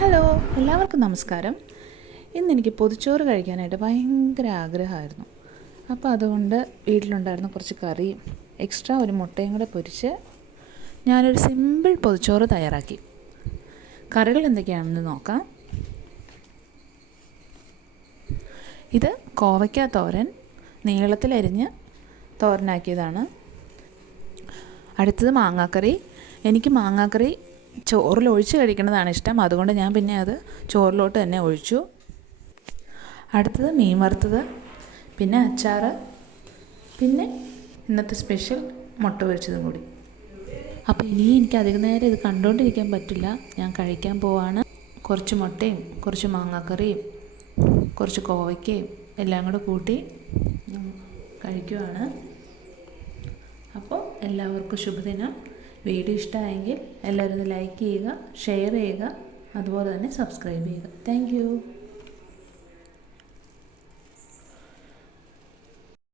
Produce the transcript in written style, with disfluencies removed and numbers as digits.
Hello, എല്ലാവർക്കും നമസ്കാരം. ഇന്നെനിക്ക് പൊതിച്ചോറ് കഴിക്കാനായിട്ട് ഭയങ്കര ആഗ്രഹമായിരുന്നു. അപ്പോൾ അതുകൊണ്ട് വീട്ടിലുണ്ടായിരുന്ന കുറച്ച് കറിയും എക്സ്ട്രാ ഒരു മുട്ടയും കൂടെ പൊരിച്ച് ഞാനൊരു സിമ്പിൾ പൊതിച്ചോറ് തയ്യാറാക്കി. കറികൾ എന്തൊക്കെയാണെന്ന് നോക്കാം. ഇത് കോവയ്ക്ക തോരൻ, നീളത്തിലരിഞ്ഞ് തോരനാക്കിയതാണ്. അടുത്തത് മാങ്ങാക്കറി. എനിക്ക് മാങ്ങാക്കറി ചോറിൽ ഒഴിച്ച് കഴിക്കുന്നതാണ് ഇഷ്ടം, അതുകൊണ്ട് ഞാൻ പിന്നെ അത് ചോറിലോട്ട് തന്നെ ഒഴിച്ചു. അടുത്തത് മീൻ വറുത്തത്, പിന്നെ അച്ചാർ, പിന്നെ ഇന്നത്തെ സ്പെഷ്യൽ മുട്ട പൊരിച്ചതും കൂടി. അപ്പോൾ ഇനി എനിക്ക് അധികം നേരം ഇത് കണ്ടുകൊണ്ടിരിക്കാൻ പറ്റില്ല, ഞാൻ കഴിക്കാൻ പോവാണ്. കുറച്ച് മുട്ടയും കുറച്ച് മാങ്ങാക്കറിയും കുറച്ച് കോവയ്ക്കയും എല്ലാം കൂടെ കൂട്ടി കഴിക്കുവാണ്. അപ്പോൾ എല്ലാവർക്കും ശുഭദിനം. വീഡിയോ ഇഷ്ടമായെങ്കിൽ എല്ലാവരും ലൈക്ക് ചെയ്യുക, ഷെയർ ചെയ്യുക, അതുപോലെ തന്നെ സബ്സ്ക്രൈബ് ചെയ്യുക. താങ്ക്